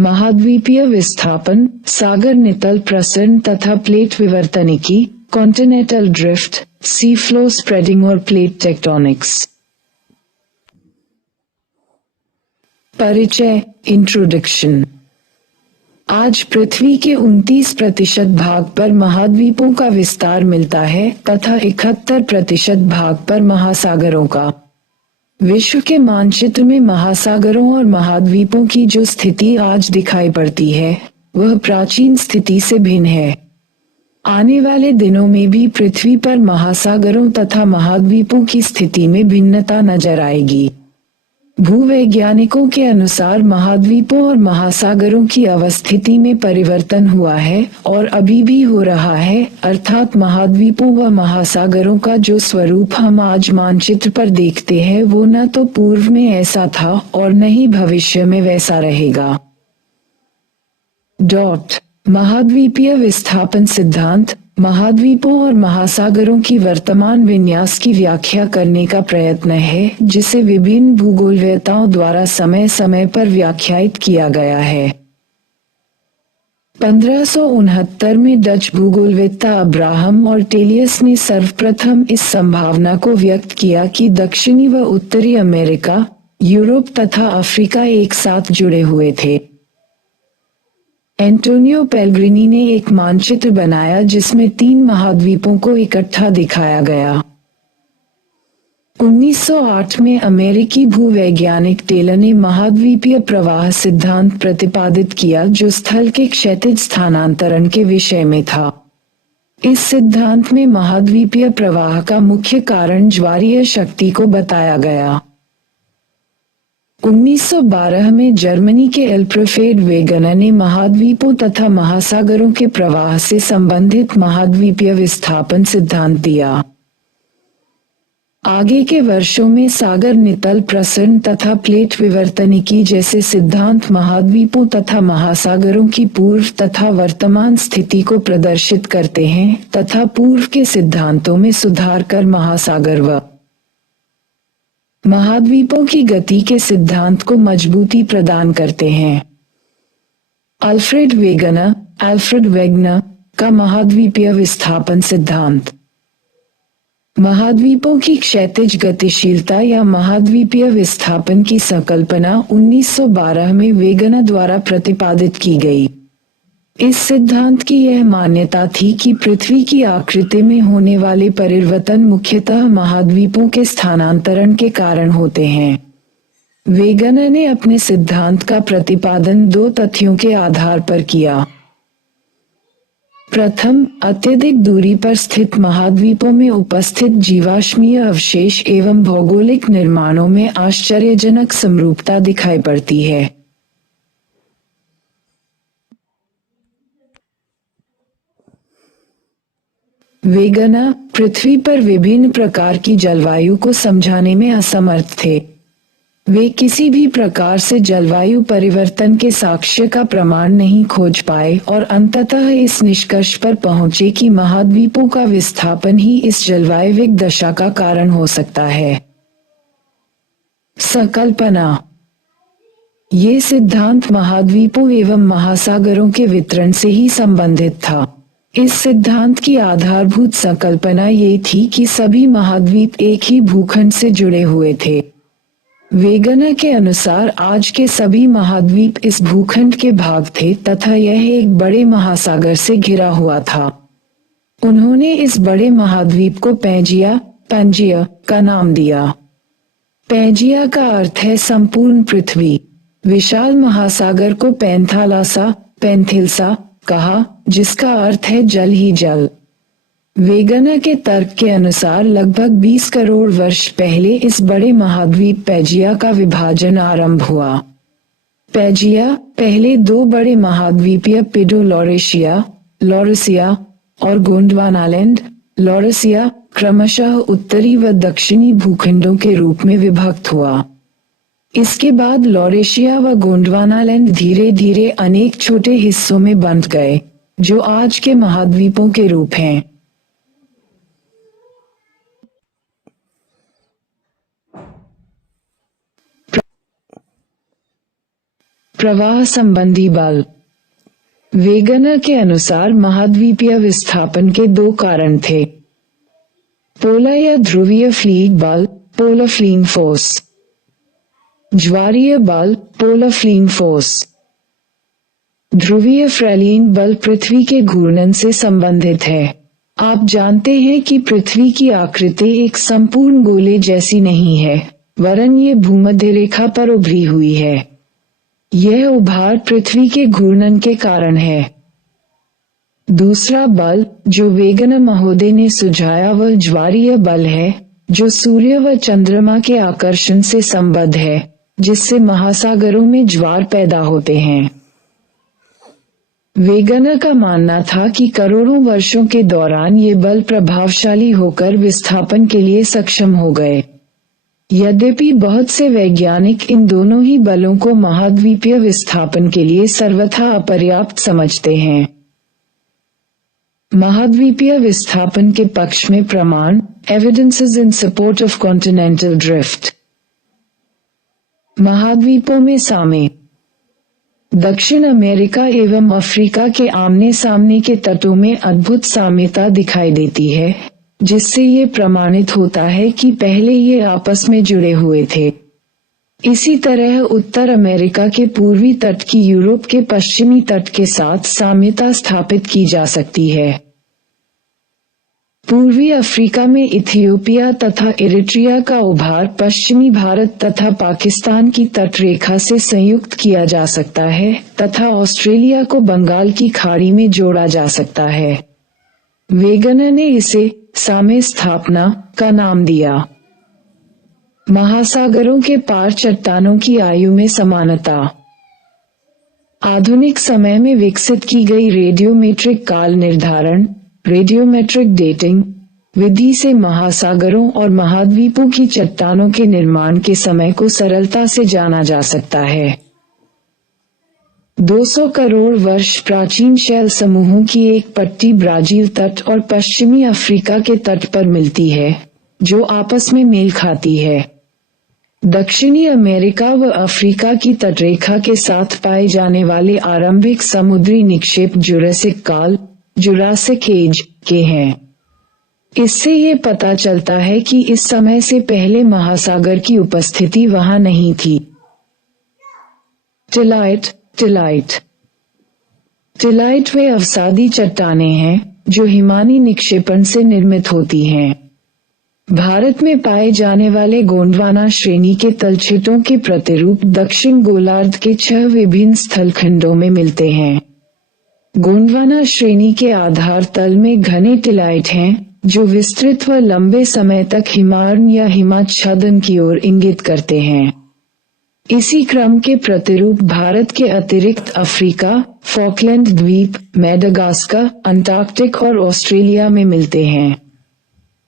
महाद्वीपीय विस्थापन, सागर नितल प्रसरण तथा प्लेट विवर्तनिकी, कॉन्टिनेंटल ड्रिफ्ट, सी फ्लो स्प्रेडिंग और प्लेट टेक्टोनिक्स। परिचय, इंट्रोडक्शन। आज पृथ्वी के 29% भाग पर महाद्वीपों का विस्तार मिलता है तथा 71% भाग पर महासागरों का। विश्व के मानचित्र में महासागरों और महाद्वीपों की जो स्थिति आज दिखाई पड़ती है, वह प्राचीन स्थिति से भिन्न है। आने वाले दिनों में भी पृथ्वी पर महासागरों तथा महाद्वीपों की स्थिति में भिन्नता नजर आएगी। भूवैज्ञानिकों के अनुसार महाद्वीपों और महासागरों की अवस्थिति में परिवर्तन हुआ है और अभी भी हो रहा है, अर्थात महाद्वीपों व महासागरों का जो स्वरूप हम आज मानचित्र पर देखते हैं वो न तो पूर्व में ऐसा था और न ही भविष्य में वैसा रहेगा। महाद्वीपीय विस्थापन सिद्धांत महाद्वीपों और महासागरों की वर्तमान विन्यास की व्याख्या करने का प्रयत्न है, जिसे विभिन्न भूगोलवेत्ताओं द्वारा समय समय पर व्याख्यायित किया गया है। 1569 में डच भूगोलवेत्ता अब्राहम और टेलियस ने सर्वप्रथम इस संभावना को व्यक्त किया कि दक्षिणी व उत्तरी अमेरिका, यूरोप तथा अफ्रीका एक साथ जुड़े हुए थे। एंटोनियो पेल्ग्रिनी ने एक मानचित्र बनाया जिसमें 3 महाद्वीपों को इकट्ठा दिखाया गया। 1908 में अमेरिकी भूवैज्ञानिक टेलर ने महाद्वीपीय प्रवाह सिद्धांत प्रतिपादित किया जो स्थल के क्षैतिज स्थानांतरण के विषय में था। इस सिद्धांत में महाद्वीपीय प्रवाह का मुख्य कारण ज्वारीय शक्ति को बताया गया। 1912 में जर्मनी के एल्फ्रेड वेगनर ने महाद्वीपों तथा महासागरों के प्रवाह से संबंधित महाद्वीपीय विस्थापन सिद्धांत दिया। आगे के वर्षों में सागर नितल प्रसरण तथा प्लेट विवर्तनिकी जैसे सिद्धांत महाद्वीपों तथा महासागरों की पूर्व तथा वर्तमान स्थिति को प्रदर्शित करते हैं तथा पूर्व के सिद्धांतों में सुधार कर महासागर व महाद्वीपों की गति के सिद्धांत को मजबूती प्रदान करते हैं। अल्फ्रेड वेगनर का महाद्वीपीय विस्थापन सिद्धांत। महाद्वीपों की क्षैतिज गतिशीलता या महाद्वीपीय विस्थापन की संकल्पना 1912 में वेगनर द्वारा प्रतिपादित की गई। इस सिद्धांत की यह मान्यता थी कि पृथ्वी की आकृति में होने वाले परिवर्तन मुख्यतः महाद्वीपों के स्थानांतरण के कारण होते हैं। वेगनर ने अपने सिद्धांत का प्रतिपादन 2 तथ्यों के आधार पर किया। प्रथम, अत्यधिक दूरी पर स्थित महाद्वीपों में उपस्थित जीवाश्मीय अवशेष एवं भौगोलिक निर्माणों में आश्चर्यजनक समरूपता दिखाई पड़ती है। वेगनर पृथ्वी पर विभिन्न प्रकार की जलवायु को समझाने में असमर्थ थे। वे किसी भी प्रकार से जलवायु परिवर्तन के साक्ष्य का प्रमाण नहीं खोज पाए और अंततः इस निष्कर्ष पर पहुंचे कि महाद्वीपों का विस्थापन ही इस जलवायविक दशा का कारण हो सकता है। संकल्पना। ये सिद्धांत महाद्वीपों एवं महासागरों के वितरण से ही संबंधित था। इस सिद्धांत की आधारभूत संकल्पना ये थी कि सभी महाद्वीप एक ही भूखंड से जुड़े हुए थे। वेगनर के अनुसार आज के सभी महाद्वीप इस भूखंड के भाग थे तथा यह एक बड़े महासागर से घिरा हुआ था। उन्होंने इस बड़े महाद्वीप को पैंजिया का नाम दिया। पैंजिया का अर्थ है संपूर्ण पृथ्वी। विशाल महासागर को पैंथिलसा कहा, जिसका अर्थ है जल ही जल। वेगनर के तर्क के अनुसार लगभग 20 करोड़ वर्ष पहले इस बड़े महाद्वीप पैजिया का विभाजन आरंभ हुआ। पैजिया पहले 2 बड़े महाद्वीपीय लॉरेशिया और गोंडवानालैंड लॉरेशिया क्रमशः उत्तरी व दक्षिणी भूखंडों के रूप में विभक्त हुआ। इसके बाद लॉरेशिया व गोंडवानालैंड धीरे धीरे अनेक छोटे हिस्सों में बंट गए, जो आज के महाद्वीपों के रूप हैं। प्रवाह संबंधी बल। वेगनर के अनुसार महाद्वीपीय विस्थापन के दो कारण थे। पोलर या ध्रुवीय फ्लीट बल, पोलर फ्लीइंग फोर्स। ज्वारीय बल, पोलर फ्लीइंग फोर्स। ध्रुवीय फ्रेलिन बल पृथ्वी के घूर्णन से संबंधित है। आप जानते हैं कि पृथ्वी की आकृति एक संपूर्ण गोले जैसी नहीं है, वरन ये भूमध्य रेखा पर उभरी हुई है। यह उभार पृथ्वी के घूर्णन के कारण है। दूसरा बल जो वेगनर महोदय ने सुझाया वह ज्वारीय बल है, जो सूर्य व चंद्रमा के आकर्षण से संबद्ध है, जिससे महासागरों में ज्वार पैदा होते हैं। वेगनर का मानना था कि करोड़ों वर्षों के दौरान ये बल प्रभावशाली होकर विस्थापन के लिए सक्षम हो गए। यद्यपि बहुत से वैज्ञानिक इन दोनों ही बलों को महाद्वीपीय विस्थापन के लिए सर्वथा अपर्याप्त समझते हैं। महाद्वीपीय विस्थापन के पक्ष में प्रमाण, evidences in support of continental drift. महाद्वीपों में साम्य। दक्षिण अमेरिका एवं अफ्रीका के आमने सामने के तटों में अद्भुत साम्यता दिखाई देती है, जिससे ये प्रमाणित होता है कि पहले ये आपस में जुड़े हुए थे। इसी तरह उत्तर अमेरिका के पूर्वी तट की यूरोप के पश्चिमी तट के साथ साम्यता स्थापित की जा सकती है। पूर्वी अफ्रीका में इथियोपिया तथा इरिट्रिया का उभार पश्चिमी भारत तथा पाकिस्तान की तटरेखा से संयुक्त किया जा सकता है तथा ऑस्ट्रेलिया को बंगाल की खाड़ी में जोड़ा जा सकता है। वेगनर ने इसे साम्य स्थापना का नाम दिया। महासागरों के पार चट्टानों की आयु में समानता। आधुनिक समय में विकसित की गई रेडियोमेट्रिक काल निर्धारण, रेडियोमेट्रिक डेटिंग विधि से महासागरों और महाद्वीपों की चट्टानों के निर्माण के समय को सरलता से जाना जा सकता है। 200 करोड़ वर्ष प्राचीन शैल समूहों की एक पट्टी ब्राजील तट और पश्चिमी अफ्रीका के तट पर मिलती है, जो आपस में मेल खाती है। दक्षिणी अमेरिका व अफ्रीका की तटरेखा के साथ पाए जाने वाले आरंभिक समुद्री निक्षेप जुरासिक काल, जुरासिक एज के हैं। इससे ये पता चलता है कि इस समय से पहले महासागर की उपस्थिति वहां नहीं थी। टिलाइट टिलाइट वे अवसादी चट्टानें हैं जो हिमानी निक्षेपण से निर्मित होती हैं। भारत में पाए जाने वाले गोंडवाना श्रेणी के तलछटों के प्रतिरूप दक्षिण गोलार्ध के 6 विभिन्न स्थलखंडों में मिलते हैं। गोंडवाना श्रेणी के आधार तल में घने टिलाइट हैं, जो विस्तृत व लंबे समय तक हिमार्ण या हिमाच्छादन की ओर इंगित करते हैं। इसी क्रम के प्रतिरूप भारत के अतिरिक्त अफ्रीका, फॉकलैंड द्वीप, मेडागास्कर, अंटार्कटिक और ऑस्ट्रेलिया में मिलते हैं।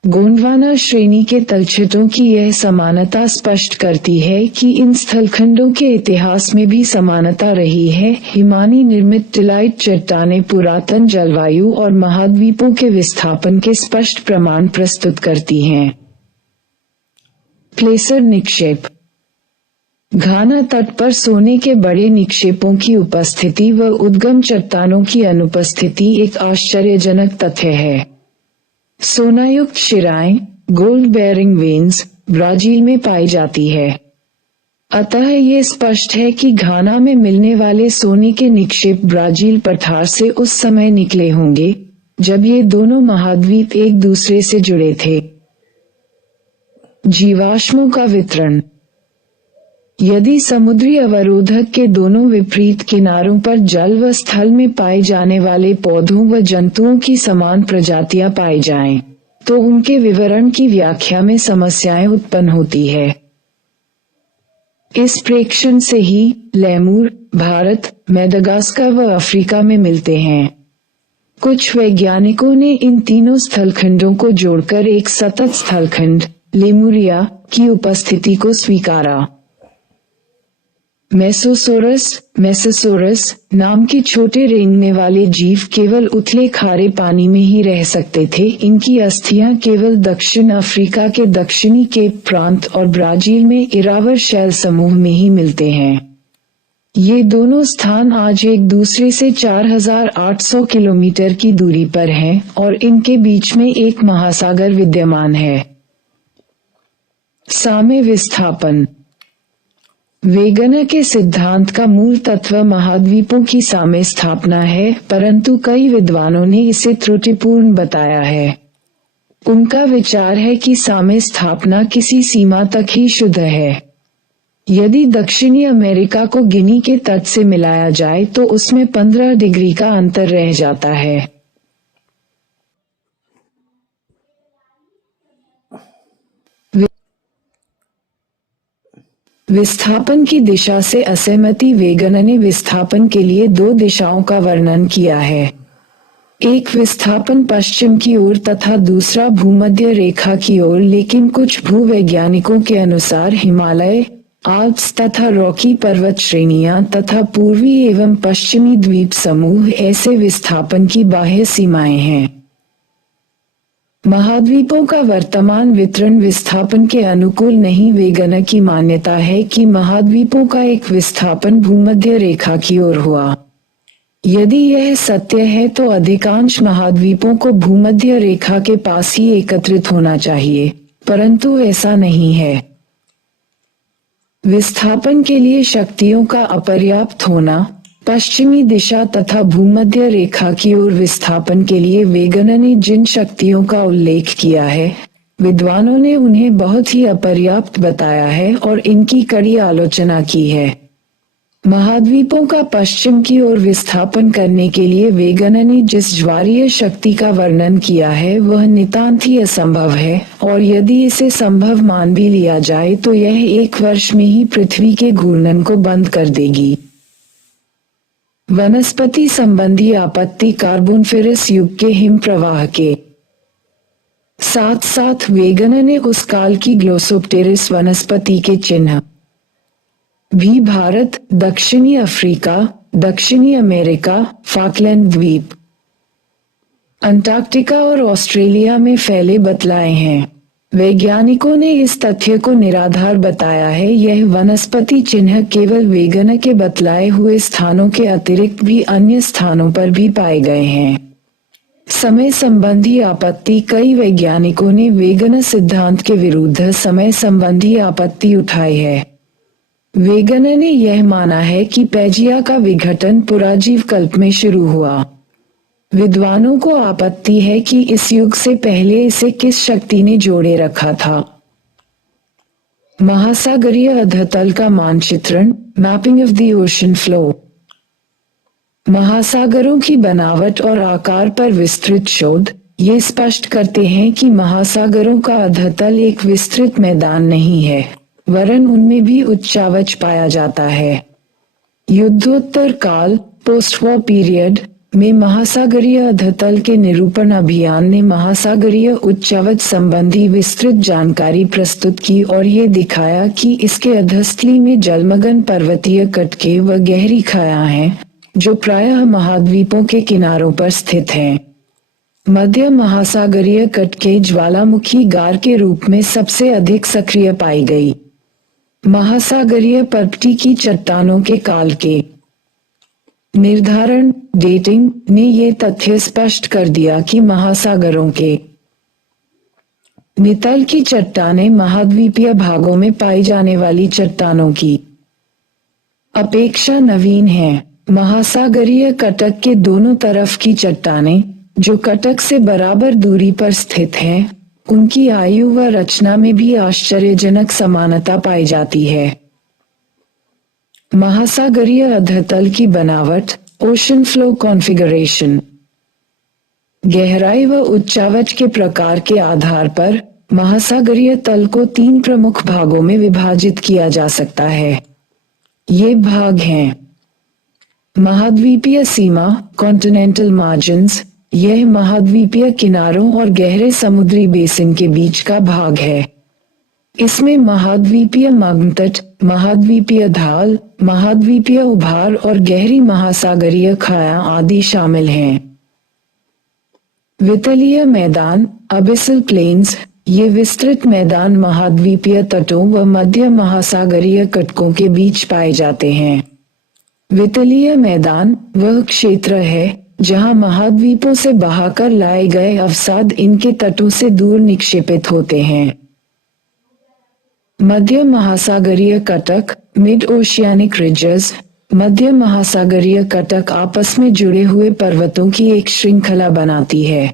गोंडवाना श्रेणी के तलछटों की यह समानता स्पष्ट करती है कि इन स्थलखंडों के इतिहास में भी समानता रही है। हिमानी निर्मित टिलाइट चट्टानें पुरातन जलवायु और महाद्वीपों के विस्थापन के स्पष्ट प्रमाण प्रस्तुत करती हैं। प्लेसर निक्षेप। घाना तट पर सोने के बड़े निक्षेपों की उपस्थिति व उद्गम चट्टानों की अनुपस्थिति एक आश्चर्यजनक तथ्य है। सोनायुक्त शिराएं, गोल्ड बेयरिंग वेन्स, ब्राजील में पाई जाती है। अतः ये स्पष्ट है कि घाना में मिलने वाले सोने के निक्षेप ब्राजील पठार से उस समय निकले होंगे जब ये दोनों महाद्वीप एक दूसरे से जुड़े थे। जीवाश्मों का वितरण। यदि समुद्री अवरोधक के दोनों विपरीत किनारों पर जल व स्थल में पाए जाने वाले पौधों व जंतुओं की समान प्रजातियां पाई जाएं, तो उनके विवरण की व्याख्या में समस्याएं उत्पन्न होती है। इस प्रेक्षण से ही लेमूर भारत, मेडागास्कर व अफ्रीका में मिलते हैं। कुछ वैज्ञानिकों ने इन तीनों स्थलखंडों को जोड़कर एक सतत स्थलखंड लेमुरिया की उपस्थिति को स्वीकारा। मेसोसोरस नाम के छोटे रेंगने वाले जीव केवल उथले खारे पानी में ही रह सकते थे। इनकी अस्थियां केवल दक्षिण अफ्रीका के दक्षिणी केप प्रांत और ब्राजील में इरावर शैल समूह में ही मिलते हैं। ये दोनों स्थान आज एक दूसरे से 4,800 किलोमीटर की दूरी पर हैं और इनके बीच में एक महासागर विद्यमान है। साम्य विस्थापन। वेगन के सिद्धांत का मूल तत्व महाद्वीपों की साम्य स्थापना है, परंतु कई विद्वानों ने इसे त्रुटिपूर्ण बताया है। उनका विचार है कि साम्य स्थापना किसी सीमा तक ही शुद्ध है। यदि दक्षिणी अमेरिका को गिनी के तट से मिलाया जाए तो उसमें 15 डिग्री का अंतर रह जाता है। विस्थापन की दिशा से असहमति। वेगन ने विस्थापन के लिए दो दिशाओं का वर्णन किया है, एक विस्थापन पश्चिम की ओर तथा दूसरा भूमध्य रेखा की ओर, लेकिन कुछ भूवैज्ञानिकों के अनुसार हिमालय, आल्प्स तथा रॉकी पर्वत श्रेणियां तथा पूर्वी एवं पश्चिमी द्वीप समूह ऐसे विस्थापन की बाह्य सीमाएं हैं। महाद्वीपों का वर्तमान वितरण विस्थापन के अनुकूल नहीं। वेगन की मान्यता है कि महाद्वीपों का एक विस्थापन भूमध्य रेखा की ओर हुआ। यदि यह सत्य है तो अधिकांश महाद्वीपों को भूमध्य रेखा के पास ही एकत्रित होना चाहिए, परंतु ऐसा नहीं है। विस्थापन के लिए शक्तियों का अपर्याप्त होना। पश्चिमी दिशा तथा भूमध्य रेखा की ओर विस्थापन के लिए वेगन ने जिन शक्तियों का उल्लेख किया है, विद्वानों ने उन्हें बहुत ही अपर्याप्त बताया है और इनकी कड़ी आलोचना की है। महाद्वीपों का पश्चिम की ओर विस्थापन करने के लिए वेगन ने जिस ज्वारीय शक्ति का वर्णन किया है वह नितांत ही असंभव है, और यदि इसे संभव मान भी लिया जाए तो यह 1 वर्ष में ही पृथ्वी के घूर्णन को बंद कर देगी। वनस्पति संबंधी आपत्ति। कार्बोनिफेरस युग के हिम प्रवाह के साथ साथ वेगन ने उस काल की ग्लोसोप्टेरिस वनस्पति के चिन्ह भी भारत, दक्षिणी अफ्रीका, दक्षिणी अमेरिका, फाकलैंड द्वीप, अंटार्कटिका और ऑस्ट्रेलिया में फैले बतलाए हैं। वैज्ञानिकों ने इस तथ्य को निराधार बताया है। यह वनस्पति चिन्ह केवल वेगन के बतलाए हुए स्थानों के अतिरिक्त भी अन्य स्थानों पर भी पाए गए हैं। समय संबंधी आपत्ति। कई वैज्ञानिकों ने वेगन सिद्धांत के विरुद्ध समय संबंधी आपत्ति उठाई है। वेगन ने यह माना है कि पैजिया का विघटन पुराजीव कल्प में शुरू हुआ। विद्वानों को आपत्ति है कि इस युग से पहले इसे किस शक्ति ने जोड़े रखा था। महासागरीय अधतल का मानचित्रण। Mapping of the ocean floor. महासागरों की बनावट और आकार पर विस्तृत शोध ये स्पष्ट करते हैं कि महासागरों का अधतल एक विस्तृत मैदान नहीं है, वरन उनमें भी उच्चावच पाया जाता है। युद्धोत्तर काल, पोस्ट वॉर पीरियड में महासागरीय अधतल के निरूपण अभियान ने महासागरीय उच्चावच संबंधी विस्तृत जानकारी प्रस्तुत की और ये दिखाया कि इसके अधस्थली में जलमग्न पर्वतीय कटके व गहरी खायां हैं, जो प्रायः महाद्वीपों के किनारों पर स्थित हैं। मध्य महासागरीय कटके ज्वालामुखी गार के रूप में सबसे अधिक सक्रिय पाई गई। महासागरीय पर्वती की चट्टानों के काल के निर्धारण डेटिंग ने ये तथ्य स्पष्ट कर दिया कि महासागरों के नितल की चट्टानें महाद्वीपीय भागों में पाई जाने वाली चट्टानों की अपेक्षा नवीन हैं। महासागरीय कटक के दोनों तरफ की चट्टानें, जो कटक से बराबर दूरी पर स्थित हैं, उनकी आयु व रचना में भी आश्चर्यजनक समानता पाई जाती है। महासागरीय अधतल की बनावट। Ocean flow configuration. गहराई व उच्चावच के प्रकार के आधार पर महासागरीय तल को 3 प्रमुख भागों में विभाजित किया जा सकता है। ये भाग हैं: महाद्वीपीय सीमा, कॉन्टिनेंटल मार्जिन्स, यह महाद्वीपीय किनारों और गहरे समुद्री बेसिन के बीच का भाग है। इसमें महाद्वीपीय मग्नतट, महाद्वीपीय ढाल, महाद्वीपीय उभार और गहरी महासागरीय खायां आदि शामिल हैं। वितलीय मैदान, अबिसल प्लेन्स, ये विस्तृत मैदान महाद्वीपीय तटों व मध्य महासागरीय कटकों के बीच पाए जाते हैं। वितलीय मैदान वह क्षेत्र है जहां महाद्वीपों से बहाकर लाए गए अवसाद इनके तटों से दूर निक्षेपित होते हैं। मध्य महासागरीय कटक, मिड ओशियानिक रिजेस। मध्य महासागरीय कटक आपस में जुड़े हुए पर्वतों की एक श्रृंखला बनाती है।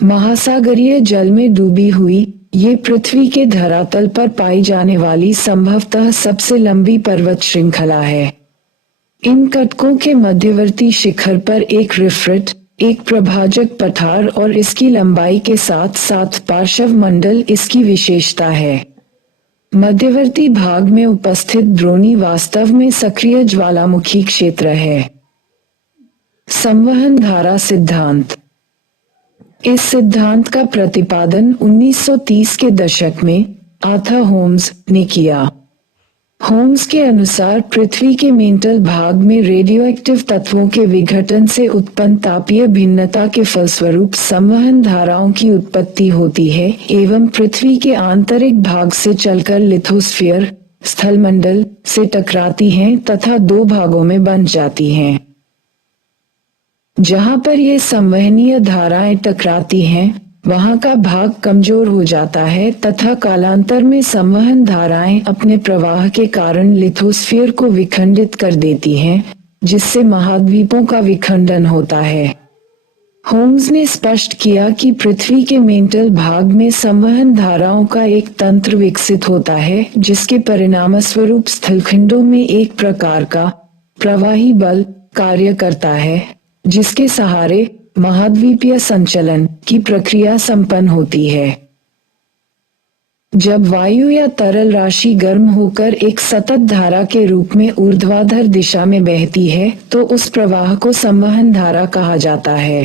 महासागरीय जल में डूबी हुई ये पृथ्वी के धरातल पर पाई जाने वाली संभवतः सबसे लंबी पर्वत श्रृंखला है। इन कटकों के मध्यवर्ती शिखर पर एक रिफ्ट, एक प्रभाजक पठार और इसकी लंबाई के साथ साथ पार्श्व मंडल इसकी विशेषता है। मध्यवर्ती भाग में उपस्थित द्रोणी वास्तव में सक्रिय ज्वालामुखी क्षेत्र है। संवहन धारा सिद्धांत। इस सिद्धांत का प्रतिपादन 1930 के दशक में आर्थर होम्स ने किया। होम्स के अनुसार पृथ्वी के मेंटल भाग में रेडियोएक्टिव तत्वों के विघटन से उत्पन्न तापीय भिन्नता के फलस्वरूप संवहन धाराओं की उत्पत्ति होती है एवं पृथ्वी के आंतरिक भाग से चलकर लिथोस्फीयर, स्थलमंडल से टकराती हैं तथा दो भागों में बंट जाती हैं। जहां पर ये संवहनीय धाराएं टकराती हैं वहां का भाग कमजोर हो जाता है तथा कालांतर में संवहन धाराएं अपने प्रवाह के कारण लिथोस्फीयर को विखंडित कर देती हैं, जिससे महाद्वीपों का विखंडन होता है। होम्स ने स्पष्ट किया कि पृथ्वी के मेंटल भाग में संवहन धाराओं का एक तंत्र विकसित होता है, जिसके परिणामस्वरूप स्थलखंडों में एक प्रकार का प्रवाही बल कार्य करता है, जिसके सहारे महाद्वीपीय संचलन की प्रक्रिया संपन्न होती है। जब वायु या तरल राशि गर्म होकर एक सतत धारा के रूप में ऊर्ध्वाधर दिशा में बहती है तो उस प्रवाह को संवहन धारा कहा जाता है।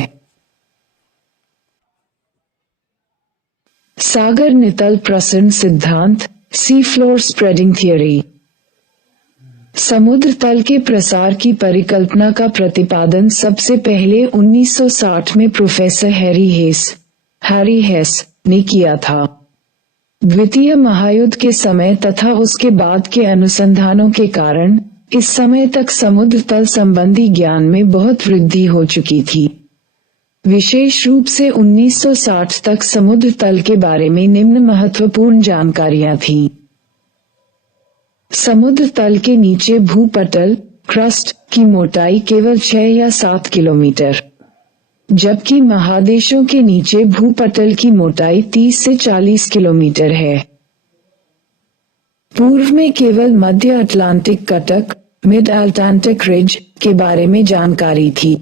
सागर नितल प्रसरण सिद्धांत, सी फ्लोर स्प्रेडिंग थियरी। समुद्र तल के प्रसार की परिकल्पना का प्रतिपादन सबसे पहले 1960 में प्रोफेसर हैरी हेस ने किया था। द्वितीय महायुद्ध के समय तथा उसके बाद के अनुसंधानों के कारण इस समय तक समुद्र तल संबंधी ज्ञान में बहुत वृद्धि हो चुकी थी। विशेष रूप से 1960 तक समुद्र तल के बारे में निम्न महत्वपूर्ण जानकारियां थीं। समुद्र तल के नीचे भूपटल क्रस्ट की मोटाई केवल 6 या 7 किलोमीटर, जबकि महादेशों के नीचे भूपटल की मोटाई 30 से 40 किलोमीटर है। पूर्व में केवल मध्य अटलांटिक कटक, मिड अटलांटिक रिज के बारे में जानकारी थी,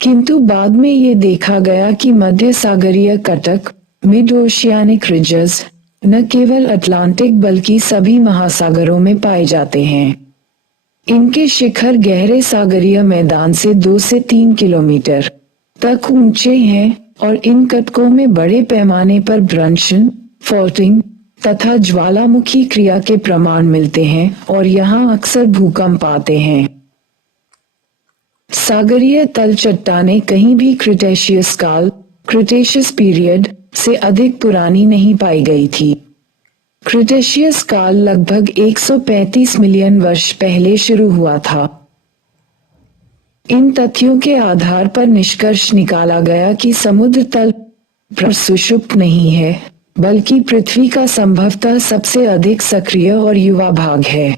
किंतु बाद में ये देखा गया कि मध्य सागरीय कटक, मिड ओशियानिक रिजेस न केवल अटलांटिक बल्कि सभी महासागरों में पाए जाते हैं। इनके शिखर गहरे सागरीय मैदान से 2 से 3 किलोमीटर तक ऊंचे हैं और इन कटकों में बड़े पैमाने पर ब्रंशन, फॉल्टिंग तथा ज्वालामुखी क्रिया के प्रमाण मिलते हैं और यहाँ अक्सर भूकंप आते हैं। सागरीय तल चट्टानें कहीं भी क्रिटेशियस काल, क्रिटेशियस पीरियड से अधिक पुरानी नहीं पाई गई थी। क्रिटेशियस काल लगभग 135 मिलियन वर्ष पहले शुरू हुआ था। इन तथ्यों के आधार पर निष्कर्ष निकाला गया कि समुद्र तल सुषुप्त नहीं है, बल्कि पृथ्वी का संभवतः सबसे अधिक सक्रिय और युवा भाग है।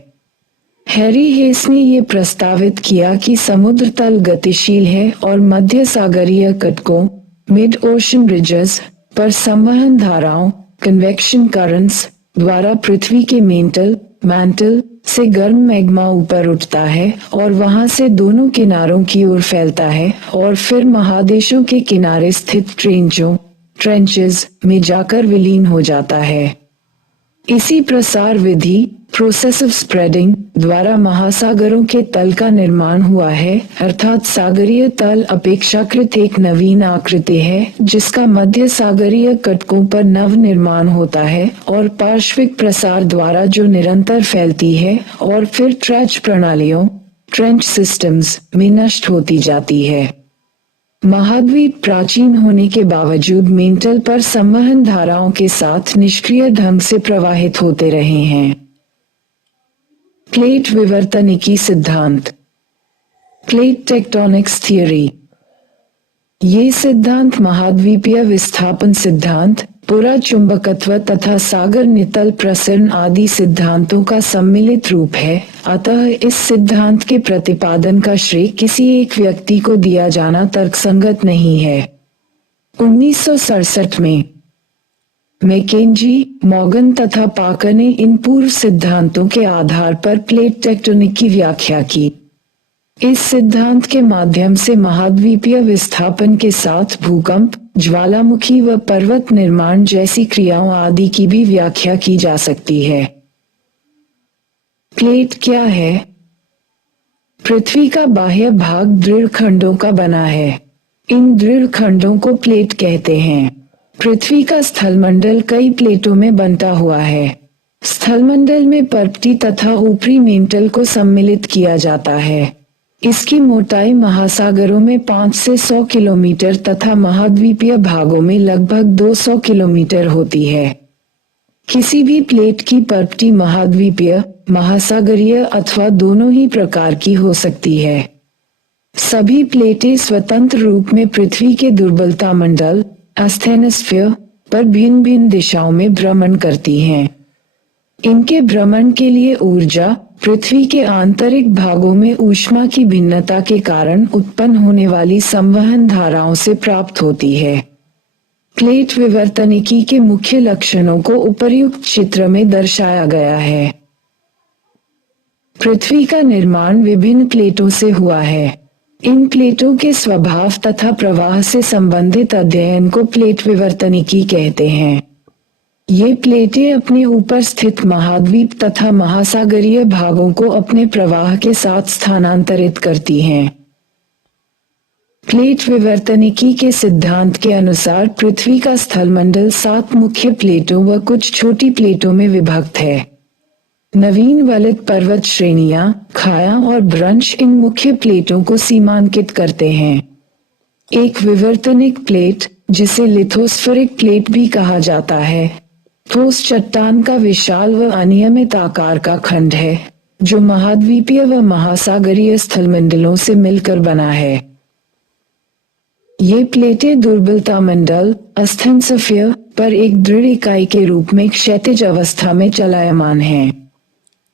हैरी हेस ने ये प्रस्तावित किया कि समुद्र तल गतिशील है और मध्य सागरीय कटकों, मिड ओशन रिजेस पर संवहन धाराओं, कन्वेक्शन करंट्स द्वारा पृथ्वी के मैंटल से गर्म मैग्मा ऊपर उठता है और वहां से दोनों किनारों की ओर फैलता है और फिर महादेशों के किनारे स्थित ट्रेंचेस में जाकर विलीन हो जाता है। इसी प्रसार विधि प्रोसेस ऑफ स्प्रेडिंग द्वारा महासागरों के तल का निर्माण हुआ है, अर्थात सागरीय तल अपेक्षाकृत एक नवीन आकृति है जिसका मध्य सागरीय कटकों पर नव निर्माण होता है और पार्श्विक प्रसार द्वारा जो निरंतर फैलती है और फिर ट्रेंच सिस्टम्स में नष्ट होती जाती है। महाद्वीप प्राचीन होने के बावजूद मेंटल पर संवहन धाराओं के साथ निष्क्रिय ढंग से प्रवाहित होते रहे हैं। प्लेट विवर्तनिकी सिद्धांत। Plate tectonics theory. ये सिद्धांत महाद्वीपीय विस्थापन सिद्धांत, पुरा चुंबकत्व तथा सागर नितल प्रसरण आदि सिद्धांतों का सम्मिलित रूप है। अतः इस सिद्धांत के प्रतिपादन का श्रेय किसी एक व्यक्ति को दिया जाना तर्कसंगत नहीं है। 1967 में मैकेंजी, मॉर्गन तथा पाकर ने इन पूर्व सिद्धांतों के आधार पर प्लेट टेक्टोनिक की व्याख्या की। इस सिद्धांत के माध्यम से महाद्वीपीय विस्थापन के साथ भूकंप, ज्वालामुखी व पर्वत निर्माण जैसी क्रियाओं आदि की भी व्याख्या की जा सकती है। प्लेट क्या है? पृथ्वी का बाह्य भाग दृढ़ खंडों का बना है। इन दृढ़ खंडों को प्लेट कहते हैं। पृथ्वी का स्थलमंडल कई प्लेटों में बंटा हुआ है। स्थलमंडल में पर्वतीय तथा ऊपरी मेंटल को सम्मिलित किया जाता है। इसकी मोटाई महासागरों में 5 से 100 किलोमीटर तथा महाद्वीपीय भागों में लगभग 200 किलोमीटर होती है। किसी भी प्लेट की पर्वतीय महाद्वीपीय, महासागरीय अथवा दोनों ही प्रकार की हो सकती है। सभी प्लेटें स्वतंत्र रूप में पृथ्वी के दुर्बलता मंडल, एस्थेनोस्फीयर पर भिन्न भिन्न दिशाओं में भ्रमण करती हैं। इनके भ्रमण के लिए ऊर्जा पृथ्वी के आंतरिक भागों में ऊष्मा की भिन्नता के कारण उत्पन्न होने वाली संवहन धाराओं से प्राप्त होती है। प्लेट विवर्तनिकी के मुख्य लक्षणों को उपर्युक्त चित्र में दर्शाया गया है। पृथ्वी का निर्माण विभिन्न प्लेटों से हुआ है। इन प्लेटों के स्वभाव तथा प्रवाह से संबंधित अध्ययन को प्लेट विवर्तनिकी कहते हैं। ये प्लेटें अपने ऊपर स्थित महाद्वीप तथा महासागरीय भागों को अपने प्रवाह के साथ स्थानांतरित करती हैं। प्लेट विवर्तनिकी के सिद्धांत के अनुसार पृथ्वी का स्थलमंडल 7 मुख्य प्लेटों व कुछ छोटी प्लेटों में विभक्त है। नवीन वलित पर्वत श्रेणियां, खायां और भ्रंश इन मुख्य प्लेटों को सीमांकित करते हैं। एक विवर्तनिक प्लेट, जिसे लिथोस्फेरिक प्लेट भी कहा जाता है, ठोस चट्टान का विशाल व अनियमित आकार का खंड है, जो महाद्वीपीय व महासागरीय स्थलमंडलों से मिलकर बना है। ये प्लेटें दुर्बलता मंडल, एस्थेनोस्फीयर पर एक दृढ़ इकाई के रूप में क्षैतिज अवस्था में चलायमान हैं।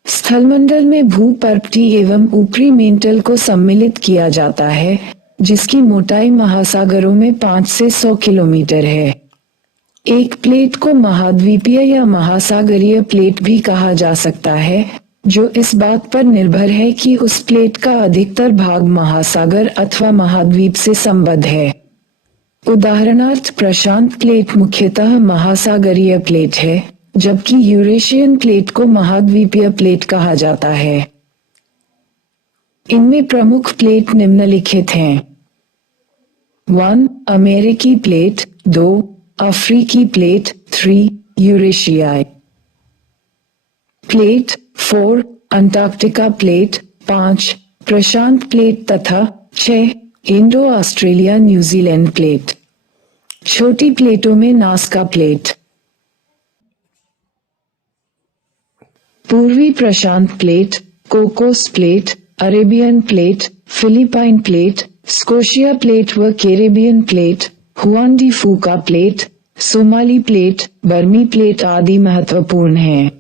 स्थलमंडल में भूपर्वतीय एवं ऊपरी मेंटल को सम्मिलित किया जाता है, जिसकी मोटाई महासागरों में 5 से 100 किलोमीटर है। एक प्लेट को महाद्वीपीय या महासागरीय प्लेट भी कहा जा सकता है, जो इस बात पर निर्भर है कि उस प्लेट का अधिकतर भाग महासागर अथवा महाद्वीप से संबद्ध है। उदाहरणार्थ प्रशांत प्लेट मुख्यतः महासागरीय प्लेट है, जबकि यूरेशियन प्लेट को महाद्वीपीय प्लेट कहा जाता है। इनमें प्रमुख प्लेट निम्नलिखित हैं। 1. अमेरिकी प्लेट, 2. अफ्रीकी प्लेट, 3. यूरेशियाई प्लेट, 4. Antarctica plate, 5. प्रशांत प्लेट तथा 6. Indo Australia New Zealand plate. छोटी प्लेटों में नास्का प्लेट। पूर्वी प्रशांत plate, Cocos plate, Arabian plate, Philippine plate, Scotia plate व Caribbean plate, Juan de Fuca plate, Somali plate, बर्मी प्लेट आदि महत्वपूर्ण हैं।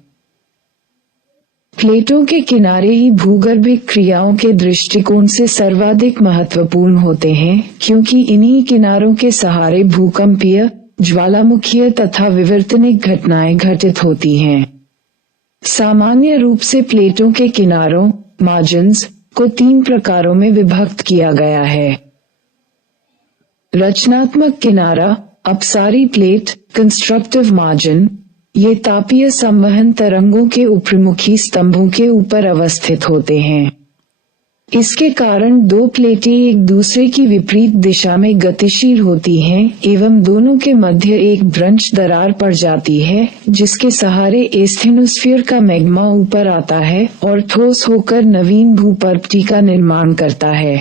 प्लेटों के किनारे ही भूगर्भिक क्रियाओं के दृष्टिकोण से सर्वाधिक महत्वपूर्ण होते हैं, क्योंकि इन्हीं किनारों के सहारे भूकंपीय, ज्वालामुखीय तथा विवर्तनिक घटनाएं घटित होती हैं। सामान्य रूप से प्लेटों के किनारों, मार्जिन्स, को 3 प्रकारों में विभक्त किया गया है। रचनात्मक किनारा, अपसारी प्लेट, कंस्ट्रक्टिव मार्जिन, ये तापीय संवहन तरंगों के ऊपरमुखी स्तंभों के ऊपर अवस्थित होते हैं। इसके कारण 2 प्लेटें एक दूसरे की विपरीत दिशा में गतिशील होती हैं एवं दोनों के मध्य एक भ्रंश दरार पड़ जाती है, जिसके सहारे एस्थेनोस्फीयर का मैग्मा ऊपर आता है और ठोस होकर नवीन भूपर्वती का निर्माण करता है।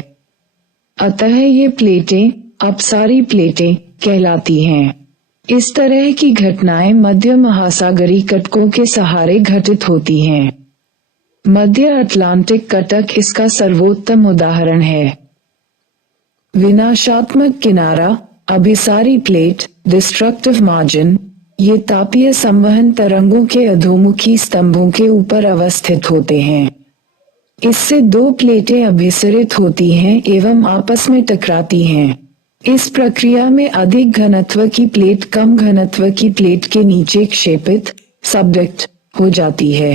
अतः ये प्लेटें अपसारी प्लेटें कहलाती हैं। इस तरह की घटनाएं मध्य महासागरीय कटकों के सहारे घटित होती हैं। मध्य अटलांटिक कटक इसका सर्वोत्तम उदाहरण है। विनाशात्मक किनारा, अभिसारी प्लेट, डिस्ट्रक्टिव मार्जिन, ये तापीय संवहन तरंगों के अधोमुखी स्तंभों के ऊपर अवस्थित होते हैं। इससे दो प्लेटें अभिसरित होती हैं एवं आपस में टकराती हैं। इस प्रक्रिया में अधिक घनत्व की प्लेट कम घनत्व की प्लेट के नीचे क्षेपित सबडक्ट हो जाती है।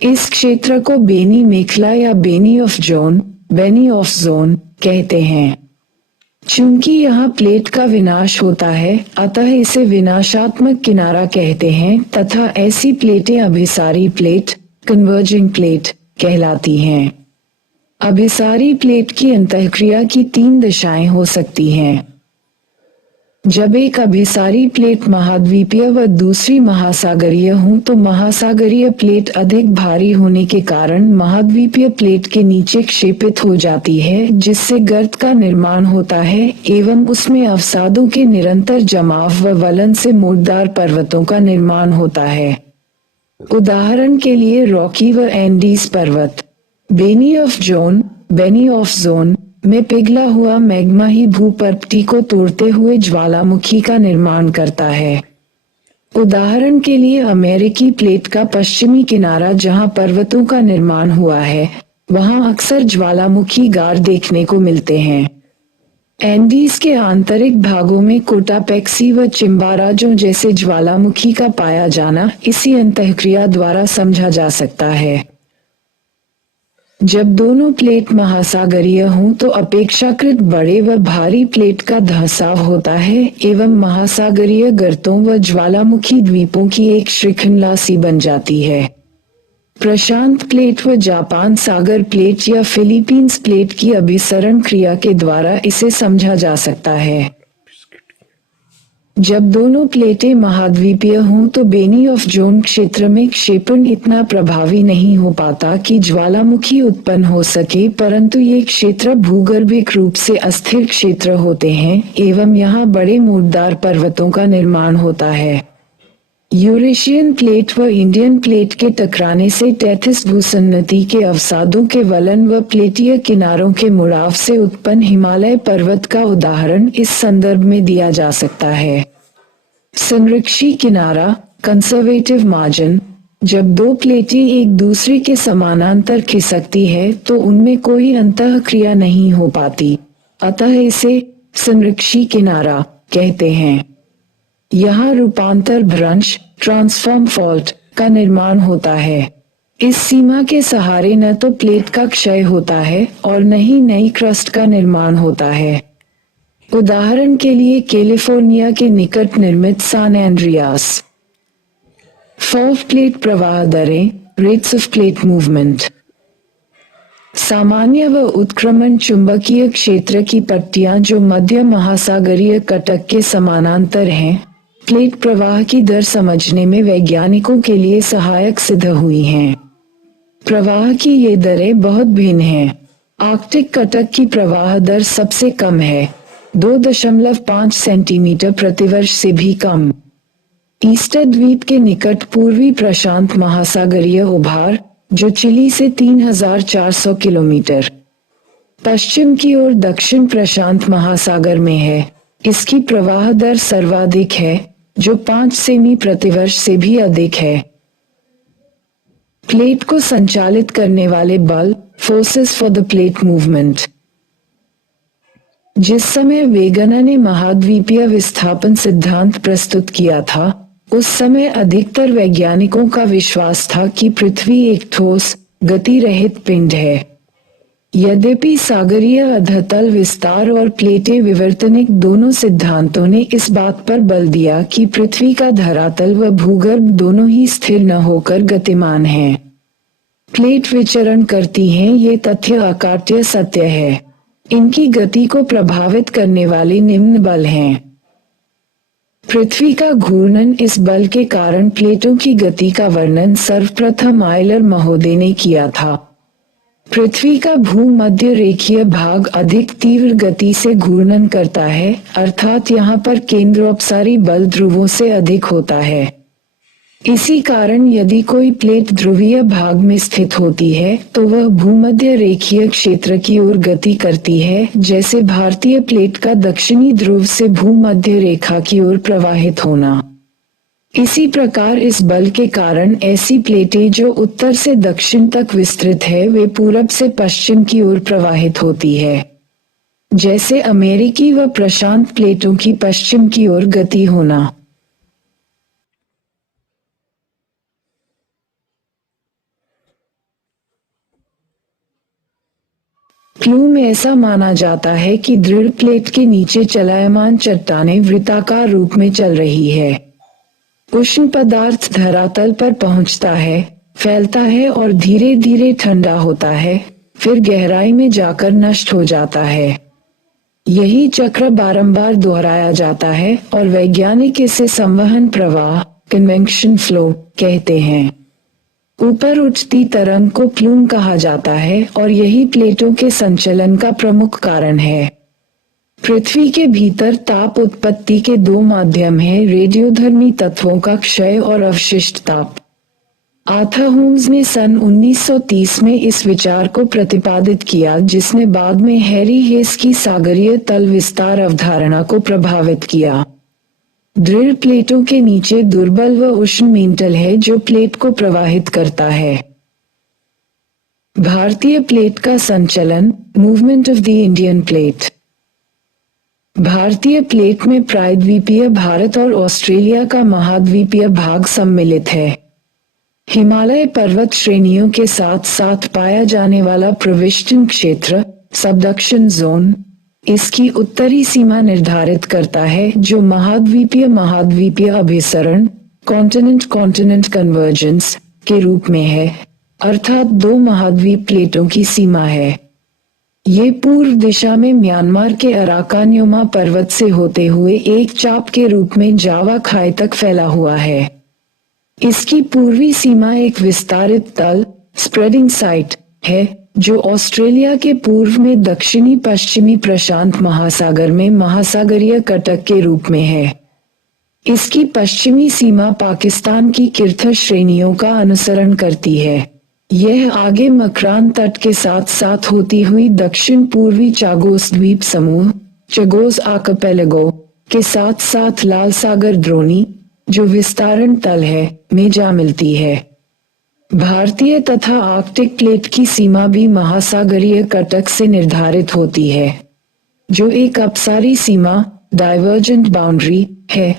इस क्षेत्र को बेनी मेखला या बेनी ऑफ जोन कहते हैं। चूंकि यहाँ प्लेट का विनाश होता है, अतः इसे विनाशात्मक किनारा कहते हैं तथा ऐसी प्लेटें अभिसारी प्लेट, कन्वर्जिंग प्लेट कहलाती हैं। अभिसारी प्लेट की अंतःक्रिया की 3 दिशाएं हो सकती हैं। जब एक अभिसारी प्लेट महाद्वीपीय व दूसरी महासागरीय हो तो महासागरीय प्लेट अधिक भारी होने के कारण महाद्वीपीय प्लेट के नीचे क्षेपित हो जाती है, जिससे गर्त का निर्माण होता है एवं उसमें अवसादों के निरंतर जमाव व वलन से मुर्दार पर्वतों का निर्माण होता है। उदाहरण के लिए रॉकी व एंडीज पर्वत। बेनी ऑफ जोन में पिघला हुआ मैग्मा ही भूपर्वती को तोड़ते हुए ज्वालामुखी का निर्माण करता है। उदाहरण के लिए अमेरिकी प्लेट का पश्चिमी किनारा जहां पर्वतों का निर्माण हुआ है, वहां अक्सर ज्वालामुखी गार देखने को मिलते हैं। एंडीज के आंतरिक भागों में कोटापेक्सी व चिम्बाराजो जैसे ज्वालामुखी का पाया जाना इसी अंतःक्रिया द्वारा समझा जा सकता है। जब दोनों प्लेट महासागरीय हों तो अपेक्षाकृत बड़े व भारी प्लेट का धंसाव होता है एवं महासागरीय गर्तों व ज्वालामुखी द्वीपों की एक श्रृंखला सी बन जाती है। प्रशांत प्लेट व जापान सागर प्लेट या फिलीपींस प्लेट की अभिसरण क्रिया के द्वारा इसे समझा जा सकता है। जब दोनों प्लेटें महाद्वीपीय हों तो बेनी ऑफ जोन क्षेत्र में क्षेपण इतना प्रभावी नहीं हो पाता कि ज्वालामुखी उत्पन्न हो सके, परंतु ये क्षेत्र भूगर्भिक रूप से अस्थिर क्षेत्र होते हैं एवं यहाँ बड़े मुर्दार पर्वतों का निर्माण होता है। यूरेशियन प्लेट व इंडियन प्लेट के टकराने से तैथिस भूसन्नति के अवसादों के वलन व प्लेटीय किनारों के मुड़ाव से उत्पन्न हिमालय पर्वत का उदाहरण इस संदर्भ में दिया जा सकता है। संरक्षी किनारा, कंजर्वेटिव मार्जिन। जब दो प्लेटें एक दूसरे के समानांतर खिसकती है तो उनमें कोई अंतःक्रिया नहीं हो पाती, अतः इसे संरक्षी किनारा कहते हैं। यहाँ रूपांतर भ्रंश, ट्रांसफॉर्म फॉल्ट का निर्माण होता है। इस सीमा के सहारे न तो प्लेट का क्षय होता है और न ही नई क्रस्ट का निर्माण होता है। उदाहरण के लिए कैलिफोर्निया के निकट निर्मित सान एंड्रियास। फॉल्ट प्लेट प्रवाह दरें, रेट्स ऑफ प्लेट मूवमेंट। सामान्य व उत्क्रमण चुंबकीय क्षेत्र की पट्टियां जो मध्य महासागरीय कटक के समानांतर हैं, प्लेट प्रवाह की दर समझने में वैज्ञानिकों के लिए सहायक सिद्ध हुई हैं। प्रवाह की ये दरें बहुत भिन्न हैं। आर्कटिक कटक की प्रवाह दर सबसे कम है, 2.5 सेंटीमीटर प्रतिवर्ष से भी कम। ईस्टर द्वीप के निकट पूर्वी प्रशांत महासागरीय उभार, जो चिली से 3,400 किलोमीटर पश्चिम की ओर दक्षिण प्रशांत महासागर में है, इसकी प्रवाह दर सर्वाधिक है, जो 5 सेमी प्रतिवर्ष से भी अधिक है। प्लेट को संचालित करने वाले बल, forces for the plate movement. जिस समय वेगनर ने महाद्वीपीय विस्थापन सिद्धांत प्रस्तुत किया था, उस समय अधिकतर वैज्ञानिकों का विश्वास था कि पृथ्वी एक ठोस, गति रहित पिंड है। यद्यपि सागरीय अधतल विस्तार और प्लेटें विवर्तनिक दोनों सिद्धांतों ने इस बात पर बल दिया कि पृथ्वी का धरातल व भूगर्भ दोनों ही स्थिर न होकर गतिमान हैं। प्लेट विचरण करती हैं, ये तथ्य अकाट्य सत्य है। इनकी गति को प्रभावित करने वाले निम्न बल हैं। पृथ्वी का घूर्णन। इस बल के कारण प्लेटों की गति का वर्णन सर्वप्रथम आयलर महोदय ने किया था। पृथ्वी का भूमध्य रेखीय भाग अधिक तीव्र गति से घूर्णन करता है, अर्थात यहाँ पर केंद्रोपसारी बल ध्रुवों से अधिक होता है। इसी कारण यदि कोई प्लेट ध्रुवीय भाग में स्थित होती है तो वह भूमध्य रेखीय क्षेत्र की ओर गति करती है, जैसे भारतीय प्लेट का दक्षिणी ध्रुव से भूमध्य रेखा की ओर प्रवाहित होना। इसी प्रकार इस बल के कारण ऐसी प्लेटें जो उत्तर से दक्षिण तक विस्तृत है वे पूरब से पश्चिम की ओर प्रवाहित होती है, जैसे अमेरिकी व प्रशांत प्लेटों की पश्चिम की ओर गति होना। प्लूम ऐसा माना जाता है कि दृढ़ प्लेट के नीचे चलायमान चट्टानें वृत्ताकार रूप में चल रही है। उष्ण पदार्थ धरातल पर पहुंचता है, फैलता है और धीरे धीरे ठंडा होता है, फिर गहराई में जाकर नष्ट हो जाता है। यही चक्र बारंबार दोहराया जाता है और वैज्ञानिक इसे संवहन प्रवाह कन्वेक्शन फ्लो कहते हैं। ऊपर उठती तरंग को प्लूम कहा जाता है और यही प्लेटों के संचलन का प्रमुख कारण है। पृथ्वी के भीतर ताप उत्पत्ति के दो माध्यम हैं, रेडियोधर्मी तत्वों का क्षय और अवशिष्ट ताप। आर्थर होम्स ने सन 1930 में इस विचार को प्रतिपादित किया, जिसने बाद में हैरी हेस की सागरीय तल विस्तार अवधारणा को प्रभावित किया। दृढ़ प्लेटों के नीचे दुर्बल व उष्ण मेंटल है जो प्लेट को प्रवाहित करता है। भारतीय प्लेट का संचलन, movement of the Indian plate. भारतीय प्लेट में प्रायद्वीपीय भारत और ऑस्ट्रेलिया का महाद्वीपीय भाग सम्मिलित है। हिमालय पर्वत श्रेणियों के साथ साथ पाया जाने वाला प्रविष्टन क्षेत्र, सबडक्शन जोन, इसकी उत्तरी सीमा निर्धारित करता है, जो महाद्वीपीय अभिसरण कॉन्टिनेंट कन्वर्जेंस के रूप में है, अर्थात दो महाद्वीप प्लेटों की सीमा है। ये पूर्व दिशा में म्यांमार के अराकान्योमा पर्वत से होते हुए एक चाप के रूप में जावा खाई तक फैला हुआ है। इसकी पूर्वी सीमा एक विस्तारित तल स्प्रेडिंग साइट है, जो ऑस्ट्रेलिया के पूर्व में दक्षिणी पश्चिमी प्रशांत महासागर में महासागरीय कटक के रूप में है। इसकी पश्चिमी सीमा पाकिस्तान की किर्थर श्रेणियों का अनुसरण करती है। यह आगे मकरान तट के साथ साथ होती हुई दक्षिण पूर्वी चागोस द्वीप समूह चगोस आर्किपेलागो के साथ साथ लाल सागर द्रोणी, जो विस्तारण तल है, में जा मिलती है। भारतीय तथा आर्कटिक प्लेट की सीमा भी महासागरीय कटक से निर्धारित होती है, जो एक अपसारी सीमा डाइवर्जेंट बाउंड्री है,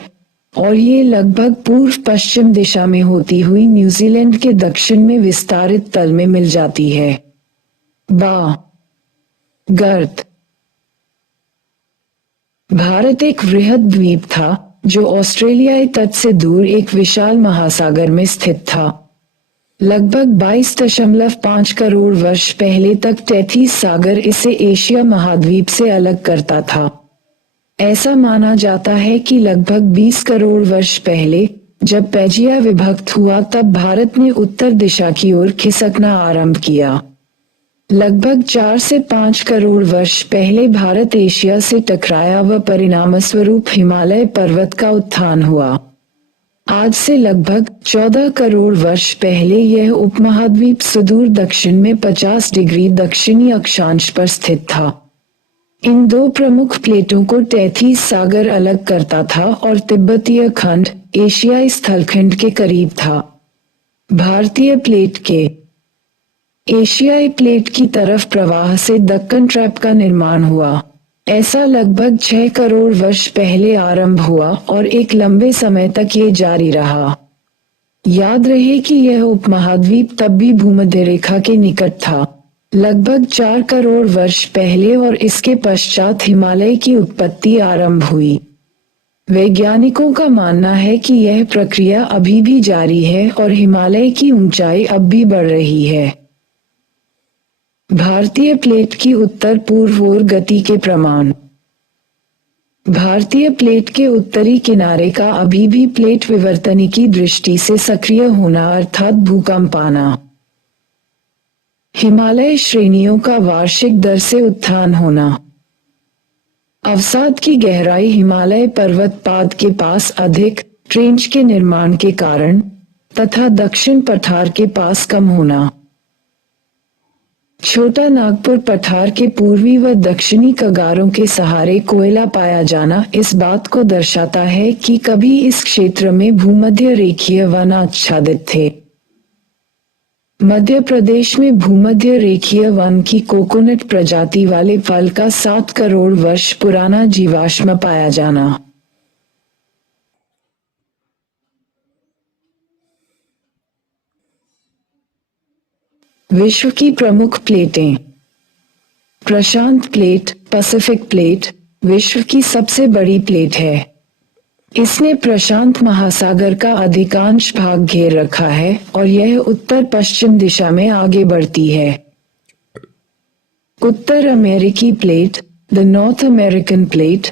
और ये लगभग पूर्व पश्चिम दिशा में होती हुई न्यूजीलैंड के दक्षिण में विस्तारित तल में मिल जाती है। गर्त। भारत एक वृहद द्वीप था जो ऑस्ट्रेलियाई तट से दूर एक विशाल महासागर में स्थित था। लगभग 22.5 करोड़ वर्ष पहले तक टेथीस सागर इसे एशिया महाद्वीप से अलग करता था। ऐसा माना जाता है कि लगभग 20 करोड़ वर्ष पहले जब पैंजिया विभक्त हुआ तब भारत ने उत्तर दिशा की ओर खिसकना आरंभ किया। लगभग 4 से 5 करोड़ वर्ष पहले भारत एशिया से टकराया व परिणामस्वरूप हिमालय पर्वत का उत्थान हुआ। आज से लगभग 14 करोड़ वर्ष पहले यह उपमहाद्वीप सुदूर दक्षिण में 50 डिग्री दक्षिणी अक्षांश पर स्थित था। इन दो प्रमुख प्लेटों को टेथीस सागर अलग करता था और तिब्बतीय खंड एशियाई स्थलखंड के करीब था। भारतीय प्लेट के एशियाई प्लेट की तरफ प्रवाह से दक्कन ट्रैप का निर्माण हुआ। ऐसा लगभग 6 करोड़ वर्ष पहले आरंभ हुआ और एक लंबे समय तक ये जारी रहा। याद रहे कि यह उपमहाद्वीप तब भी भूमध्य रेखा के निकट था, लगभग 4 करोड़ वर्ष पहले, और इसके पश्चात हिमालय की उत्पत्ति आरंभ हुई। वैज्ञानिकों का मानना है कि यह प्रक्रिया अभी भी जारी है और हिमालय की ऊंचाई अब भी बढ़ रही है। भारतीय प्लेट की उत्तर पूर्व ओर गति के प्रमाण। भारतीय प्लेट के उत्तरी किनारे का अभी भी प्लेट विवर्तनी की दृष्टि से सक्रिय होना अर्थात भूकंप आना। हिमालय श्रेणियों का वार्षिक दर से उत्थान होना। अवसाद की गहराई हिमालय पर्वत पाद के पास अधिक ट्रेंच के निर्माण के कारण तथा दक्षिण पठार के पास कम होना। छोटा नागपुर पठार के पूर्वी व दक्षिणी कगारों के सहारे कोयला पाया जाना इस बात को दर्शाता है कि कभी इस क्षेत्र में भूमध्य रेखीय वन आच्छादित थे। मध्य प्रदेश में भूमध्य रेखीय वन की कोकोनट प्रजाति वाले फल का 7 करोड़ वर्ष पुराना जीवाश्म पाया जाना। विश्व की प्रमुख प्लेटें। प्रशांत प्लेट, पैसिफिक प्लेट विश्व की सबसे बड़ी प्लेट है। इसने प्रशांत महासागर का अधिकांश भाग घेर रखा है और यह उत्तर पश्चिम दिशा में आगे बढ़ती है। उत्तर अमेरिकी plate, the north American plate,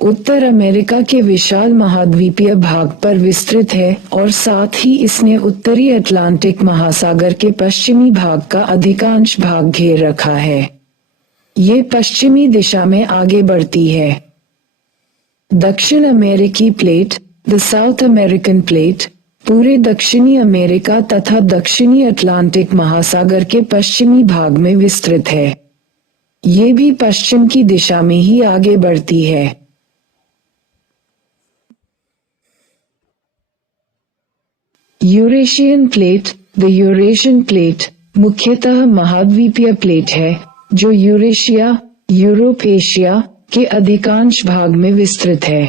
Uttar America के विशाल महाद्वीपीय भाग पर विस्तृत है और साथ ही इसने उत्तरी अटलांटिक महासागर के पश्चिमी भाग का अधिकांश भाग घेर रखा है। ये पश्चिमी दिशा में आगे बढ़ती है। दक्षिण अमेरिकी plate, the south American plate, पूरे दक्षिणी अमेरिका तथा दक्षिणी अटलांटिक महासागर के पश्चिमी भाग में विस्तृत है। ये भी पश्चिम की दिशा में ही आगे बढ़ती है। Eurasian plate, the Eurasian plate मुख्यतः महाद्वीपीय प्लेट है जो यूरेशिया, यूरोप, एशिया के अधिकांश भाग में विस्तृत है।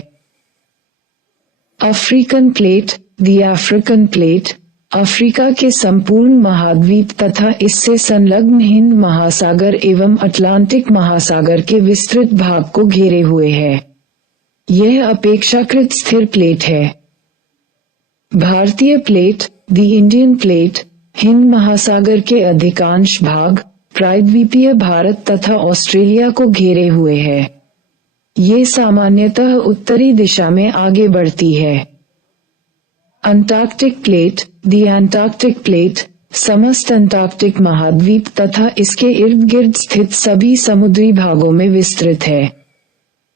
African plate, the African plate, Africa के संपूर्ण महाद्वीप तथा इससे संलग्न हिंद महासागर एवं अटलांटिक महासागर के विस्तृत भाग को घेरे हुए है। यह अपेक्षाकृत स्थिर प्लेट है। भारतीय plate, the Indian plate, Hind महासागर के अधिकांश भाग, प्रायद्वीपीय भारत तथा ऑस्ट्रेलिया को घेरे हुए है। ये सामान्यतः उत्तरी दिशा में आगे बढ़ती है। Antarctic plate, the Antarctic plate, समस्त अंटार्कटिक महाद्वीप तथा इसके इर्द गिर्द स्थित सभी समुद्री भागों में विस्तृत है।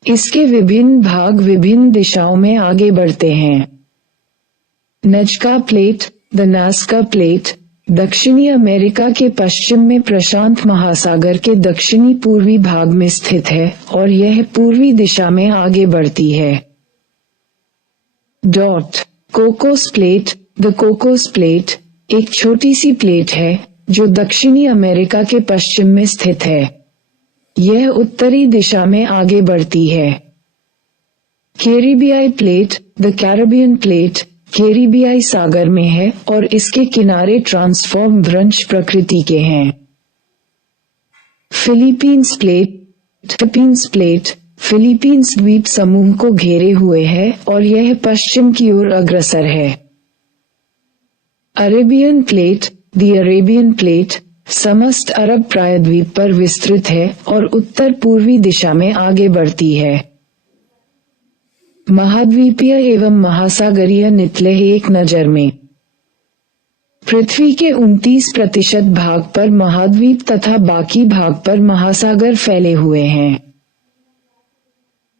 इसके विभिन्न भाग विभिन्न दिशाओं में आगे बढ़ते हैं। Nazca plate, the Nazca plate, दक्षिणी अमेरिका के पश्चिम में प्रशांत महासागर के दक्षिणी पूर्वी भाग में स्थित है और यह पूर्वी दिशा में आगे बढ़ती है। Dot Cocos plate, the Cocos plate एक छोटी सी प्लेट है जो दक्षिणी अमेरिका के पश्चिम में स्थित है। यह उत्तरी दिशा में आगे बढ़ती है। कैरिबियाई प्लेट, द कैरिबियन प्लेट कैरिबियाई सागर में है और इसके किनारे ट्रांसफॉर्म भ्रंश प्रकृति के हैं। Philippines plate, Philippines plate Philippines द्वीप समूह को घेरे हुए है और यह पश्चिम की ओर अग्रसर है। Arabian plate, the Arabian plate समस्त अरब प्रायद्वीप पर विस्तृत है और उत्तर पूर्वी दिशा में आगे बढ़ती है। महाद्वीपीय एवं महासागरीय नितलेह एक नजर में। पृथ्वी के 29% भाग पर महाद्वीप तथा बाकी भाग पर महासागर फैले हुए हैं।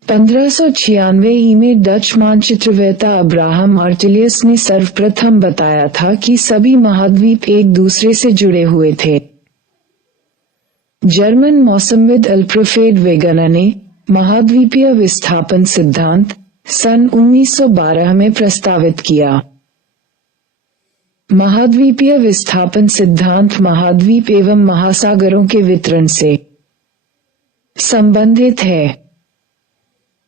1596 में डच मानचित्रवेत्ता अब्राहम अर्टिलियस ने सर्वप्रथम बताया था कि सभी महाद्वीप एक दूसरे से जुड़े हुए थे। जर्मन मौसमविद अल्फ्रेड वेगनर ने महाद्वीपीय विस्थापन सिद्धांत सन 1912 में प्रस्तावित किया। महाद्वीपीय विस्थापन सिद्धांत महाद्वीप एवं महासागरों के वितरण से संबंधित है।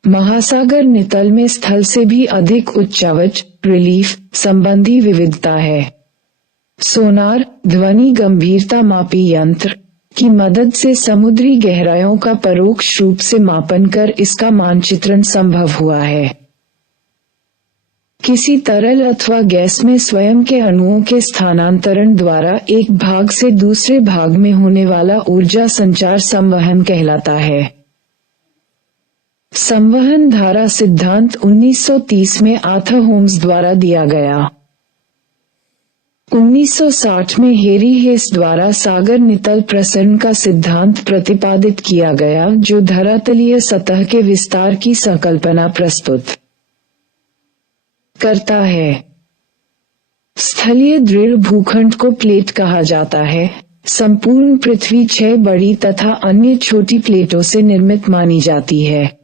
महासागर नितल में स्थल से भी अधिक उच्चावच रिलीफ संबंधी विविधता है। सोनार ध्वनि गंभीरता मापी यंत्र की मदद से समुद्री गहराइयों का परोक्ष रूप से मापन कर इसका मानचित्रण संभव हुआ है। किसी तरल अथवा गैस में स्वयं के अणुओं के स्थानांतरण द्वारा एक भाग से दूसरे भाग में होने वाला ऊर्जा संचार संवहन कहलाता है। संवहन धारा सिद्धांत 1930 में आर्थर होम्स द्वारा दिया गया। 1960 में हेरी हेस द्वारा सागर नितल प्रसरण का सिद्धांत प्रतिपादित किया गया जो धरातलीय सतह के विस्तार की संकल्पना प्रस्तुत करता है। स्थलीय दृढ़ भूखंड को प्लेट कहा जाता है। संपूर्ण पृथ्वी 6 बड़ी तथा अन्य छोटी प्लेटों से निर्मित मानी जाती है।